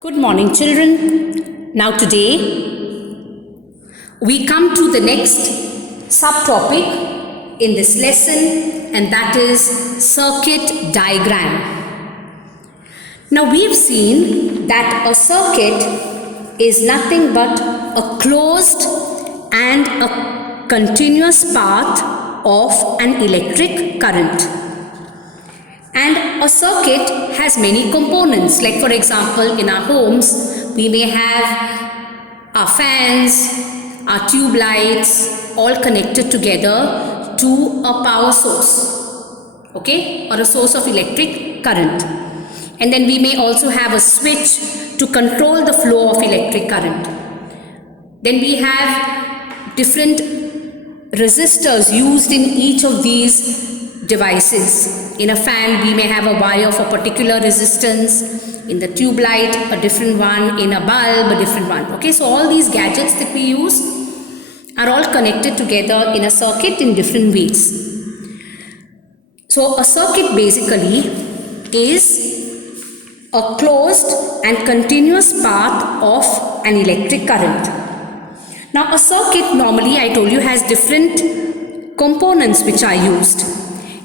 Good morning, children. Now, today we come to the next subtopic in this lesson, and that is circuit diagram. Now, we've seen that a circuit is nothing but a closed and a continuous path of an electric current. And a circuit has many components, like for example in our homes we may have our fans, our tube lights all connected together to a power source, okay, or a source of electric current. And then we may also have a switch to control the flow of electric current. Then we have different resistors used in each of these devices. In a fan, we may have a wire of a particular resistance. In the tube light, a different one. In a bulb, a different one. Okay, so all these gadgets that we use are all connected together in a circuit in different ways. So a circuit basically is a closed and continuous path of an electric current. Now a circuit normally, I told you, has different components which are used.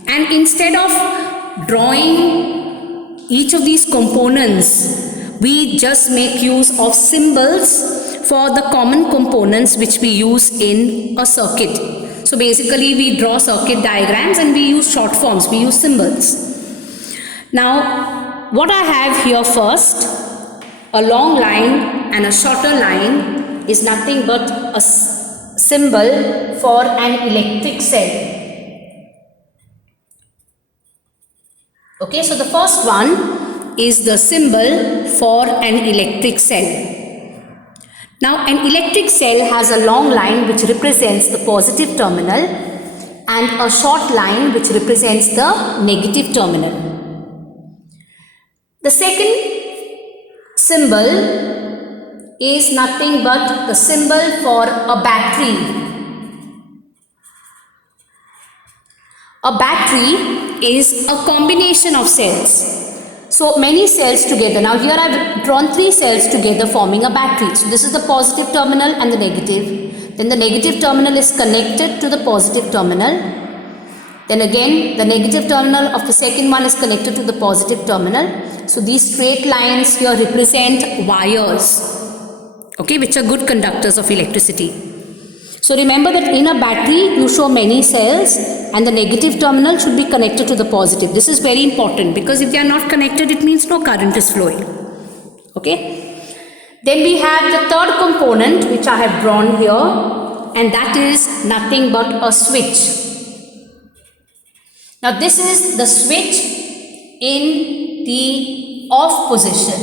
And instead of drawing each of these components, we just make use of symbols for the common components which we use in a circuit. So basically we draw circuit diagrams and we use short forms, we use symbols. Now what I have here first, a long line and a shorter line, is nothing but a symbol for an electric cell. Okay, so the first one is the symbol for an electric cell. Now an electric cell has a long line which represents the positive terminal and a short line which represents the negative terminal. The second symbol is nothing but the symbol for a battery. A battery is a combination of cells. So many cells together. Now here I have drawn three cells together forming a battery. So this is the positive terminal and the negative. Then the negative terminal is connected to the positive terminal. Then again the negative terminal of the second one is connected to the positive terminal. So these straight lines here represent wires, okay, which are good conductors of electricity. So remember that in a battery you show many cells and the negative terminal should be connected to the positive. This is very important because if they are not connected, it means no current is flowing. Okay. Then we have the third component which I have drawn here, and that is nothing but a switch. Now this is the switch in the off position.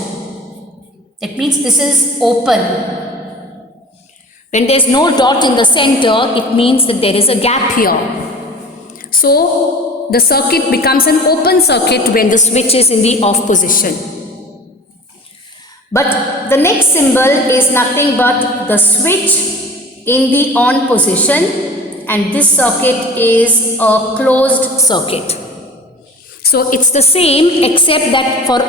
It means this is open. When there is no dot in the center, it means that there is a gap here. So the circuit becomes an open circuit when the switch is in the off position. But the next symbol is nothing but the switch in the on position, and this circuit is a closed circuit. So it's the same except that for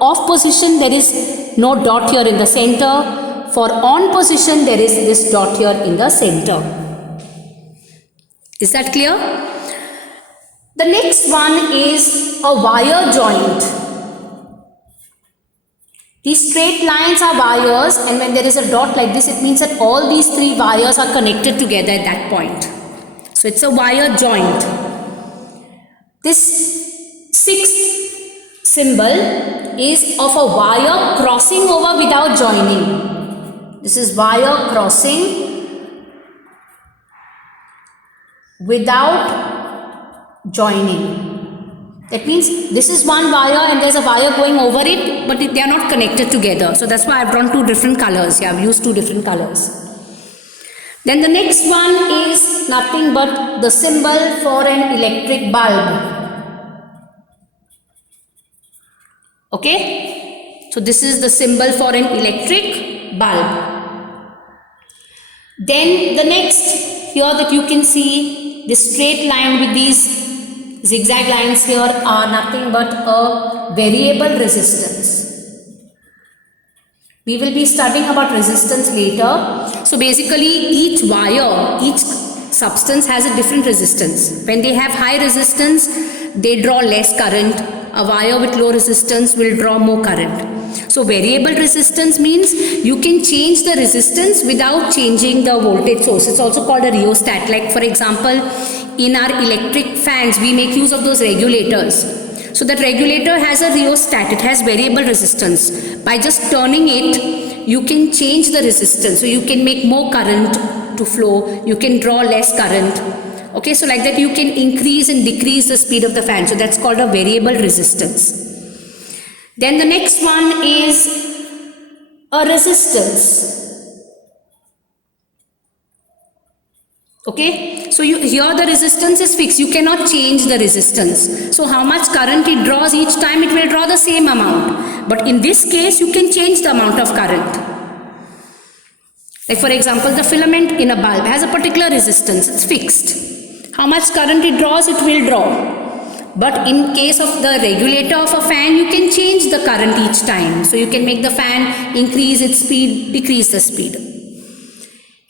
off position there is no dot here in the center. For on position there is this dot here in the center. Is that clear? The next one is a wire joint. These straight lines are wires, and when there is a dot like this, it means that all these three wires are connected together at that point. So it's a wire joint. This sixth symbol is of a wire crossing over without joining. This is wire crossing without joining. That means this is one wire and there is a wire going over it, but they are not connected together. So that's why I have drawn two different colors. Yeah, I have used two different colors. Then the next one is nothing but the symbol for an electric bulb. Okay. So this is the symbol for an electric bulb. Then the next, here that you can see, this straight line with these zigzag lines here are nothing but a variable resistance. We will be studying about resistance later. So basically each wire, each substance has a different resistance. When they have high resistance, they draw less current. A wire with low resistance will draw more current. So variable resistance means you can change the resistance without changing the voltage source. It's also called a rheostat. Like for example, in our electric fans, we make use of those regulators. So that regulator has a rheostat, it has variable resistance. By just turning it, you can change the resistance. So you can make more current to flow, you can draw less current. Okay, so like that you can increase and decrease the speed of the fan. So that's called a variable resistance. Then the next one is a resistance. Okay, so here the resistance is fixed. You cannot change the resistance. So how much current it draws each time, it will draw the same amount. But in this case, you can change the amount of current. Like for example, the filament in a bulb has a particular resistance. It's fixed. How much current it draws, it will draw. But in case of the regulator of a fan, you can change the current each time. So you can make the fan increase its speed, decrease the speed.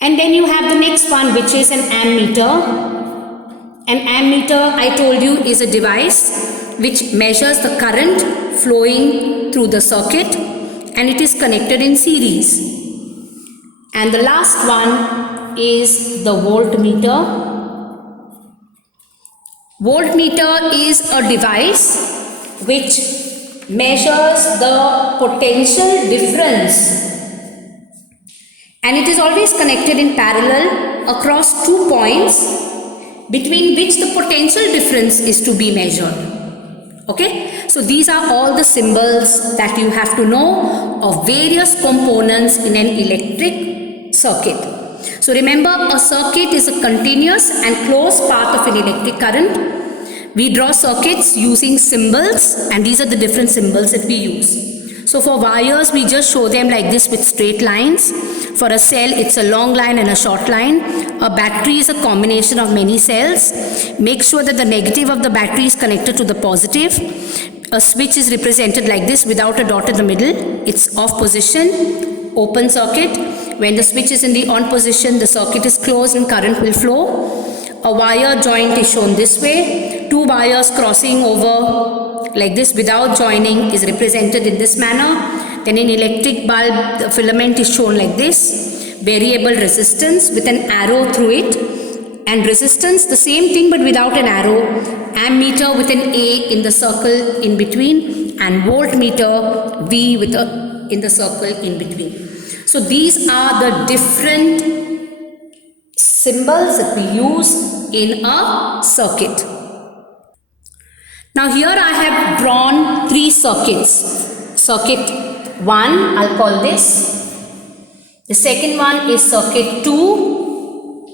And then you have the next one, which is an ammeter. An ammeter, I told you, is a device which measures the current flowing through the circuit, and it is connected in series. And the last one is the voltmeter. Voltmeter is a device which measures the potential difference, and it is always connected in parallel across 2 points between which the potential difference is to be measured. Okay, so these are all the symbols that you have to know of various components in an electric circuit. So remember, a circuit is a continuous and closed path of an electric current. We draw circuits using symbols, and these are the different symbols that we use. So for wires, we just show them like this with straight lines. For a cell, it's a long line and a short line. A battery is a combination of many cells. Make sure that the negative of the battery is connected to the positive. A switch is represented like this without a dot in the middle. It's off position, open circuit. When the switch is in the on position, the circuit is closed and current will flow. A wire joint is shown this way. 2 wires crossing over like this without joining is represented in this manner. Then in electric bulb, the filament is shown like this. Variable resistance with an arrow through it. And resistance, the same thing but without an arrow. Ammeter with an A in the circle in between. And voltmeter, V with a in the circle in between. So these are the different symbols that we use in a circuit. Now here I have drawn 3 circuits. Circuit 1, I'll call this. The second one is circuit 2.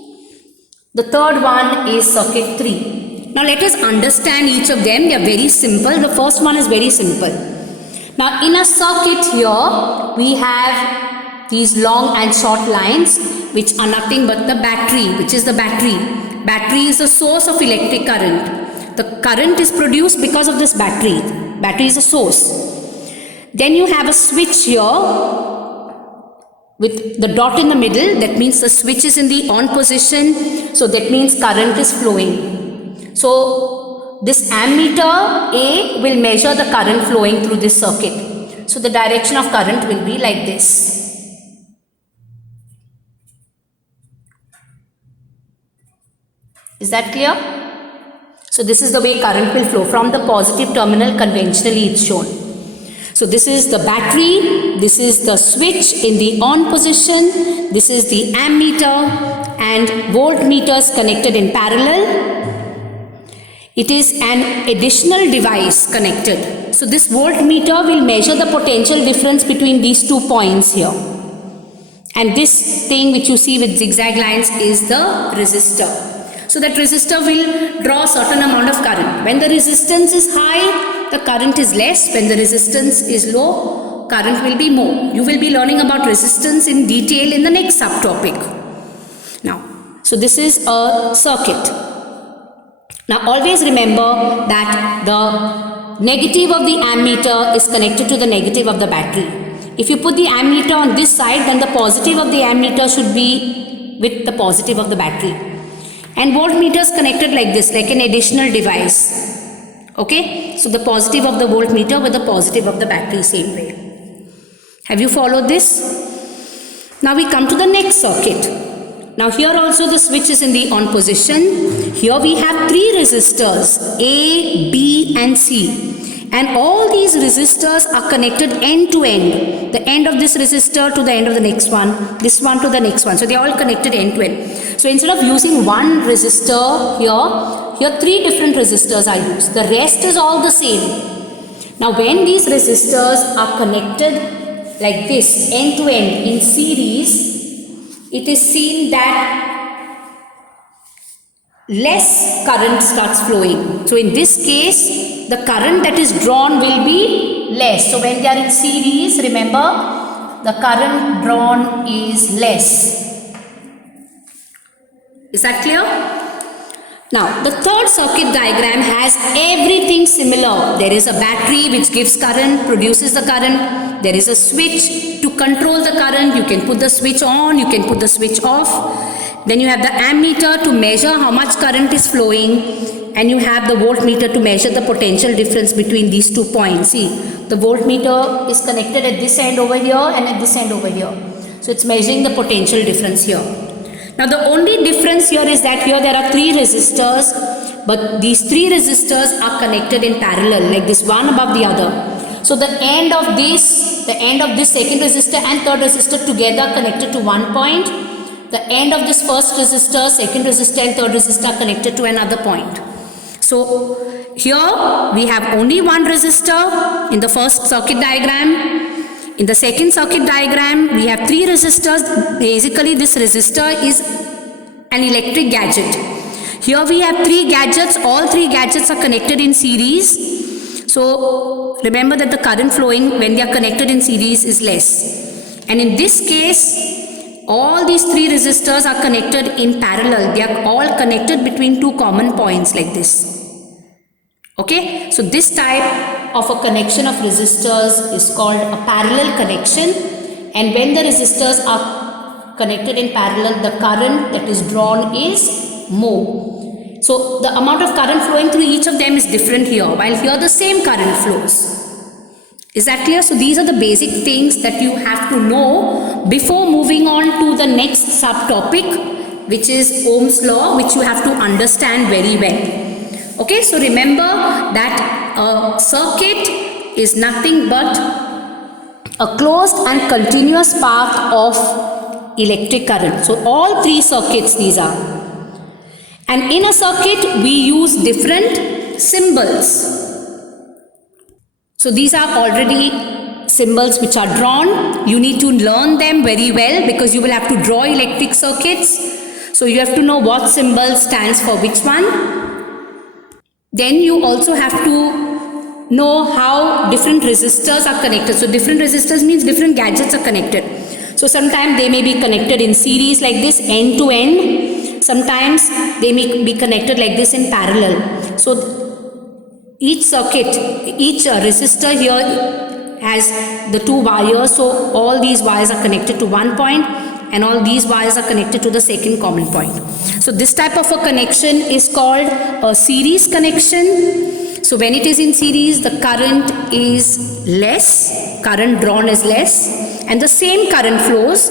The third one is circuit 3. Now let us understand each of them. They are very simple. The first one is very simple. Now in a circuit here, we have these long and short lines which are nothing but the battery, which is the battery. Battery is the source of electric current. The current is produced because of this battery. Battery is a source. Then you have a switch here with the dot in the middle. That means the switch is in the on position. So that means current is flowing. So this ammeter A will measure the current flowing through this circuit. So the direction of current will be like this. Is that clear? So this is the way current will flow from the positive terminal. Conventionally it's shown. So this is the battery, this is the switch in the on position, this is the ammeter, and voltmeters connected in parallel. It is an additional device connected. So this voltmeter will measure the potential difference between these 2 points here. And this thing which you see with zigzag lines is the resistor. So that resistor will draw a certain amount of current. When the resistance is high, the current is less. When the resistance is low, current will be more. You will be learning about resistance in detail in the next subtopic. Now, so this is a circuit. Now always remember that the negative of the ammeter is connected to the negative of the battery. If you put the ammeter on this side, then the positive of the ammeter should be with the positive of the battery. And voltmeter is connected like this, like an additional device. Okay, so the positive of the voltmeter with the positive of the battery, same way. Have you followed this? Now we come to the next circuit. Now here also the switch is in the on position. Here we have 3 resistors, A, B and C. And all these resistors are connected end to end. The end of this resistor to the end of the next one, this one to the next one. So they are all connected end to end. So instead of using one resistor here 3 different resistors are used. The rest is all the same. Now when these resistors are connected like this, end to end in series, it is seen that less current starts flowing. So in this case, the current that is drawn will be less. So when they are in series, remember, the current drawn is less. Is that clear? Now, the third circuit diagram has everything similar. There is a battery which gives current, produces the current. There is a switch to control the current. You can put the switch on, you can put the switch off. Then you have the ammeter to measure how much current is flowing. And you have the voltmeter to measure the potential difference between these 2 points. See, the voltmeter is connected at this end over here and at this end over here. So it's measuring the potential difference here. Now the only difference here is that here there are 3 resistors, but these 3 resistors are connected in parallel, like this, one above the other. So the end of this second resistor and third resistor together connected to one point. The end of this first resistor, second resistor and third resistor connected to another point. So here we have only one resistor in the first circuit diagram. In the second circuit diagram, we have 3 resistors. Basically, this resistor is an electric gadget. Here we have 3 gadgets. All 3 gadgets are connected in series. So, remember that the current flowing when they are connected in series is less. And in this case, all these 3 resistors are connected in parallel. They are all connected between 2 common points like this. Okay, so this type of a connection of resistors is called a parallel connection, and when the resistors are connected in parallel, the current that is drawn is more. So the amount of current flowing through each of them is different here, while here the same current flows. Is that clear? So these are the basic things that you have to know before moving on to the next subtopic, which is Ohm's law, which you have to understand very well. Okay, so remember that a circuit is nothing but a closed and continuous path of electric current. So all 3 circuits these are. And in a circuit we use different symbols. So these are already symbols which are drawn. You need to learn them very well because you will have to draw electric circuits. So you have to know what symbol stands for which one. Then you also have to know how different resistors are connected. So different resistors means different gadgets are connected. So sometimes they may be connected in series like this, end to end. Sometimes they may be connected like this in parallel. So each circuit, each resistor here has the 2 wires. So all these wires are connected to one point and all these wires are connected to the second common point. So this type of a connection is called a series connection. So when it is in series, the current is less, current drawn is less, and the same current flows.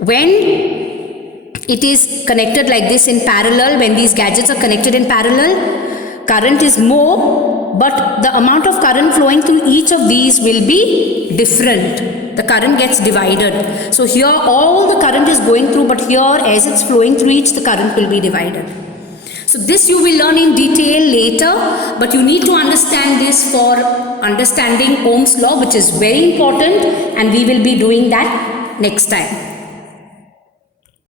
When it is connected like this in parallel, when these gadgets are connected in parallel, current is more, but the amount of current flowing through each of these will be different. The current gets divided. So here all the current is going through, but here as it's flowing through each, the current will be divided. So this you will learn in detail later, but you need to understand this for understanding Ohm's law, which is very important, and we will be doing that next time.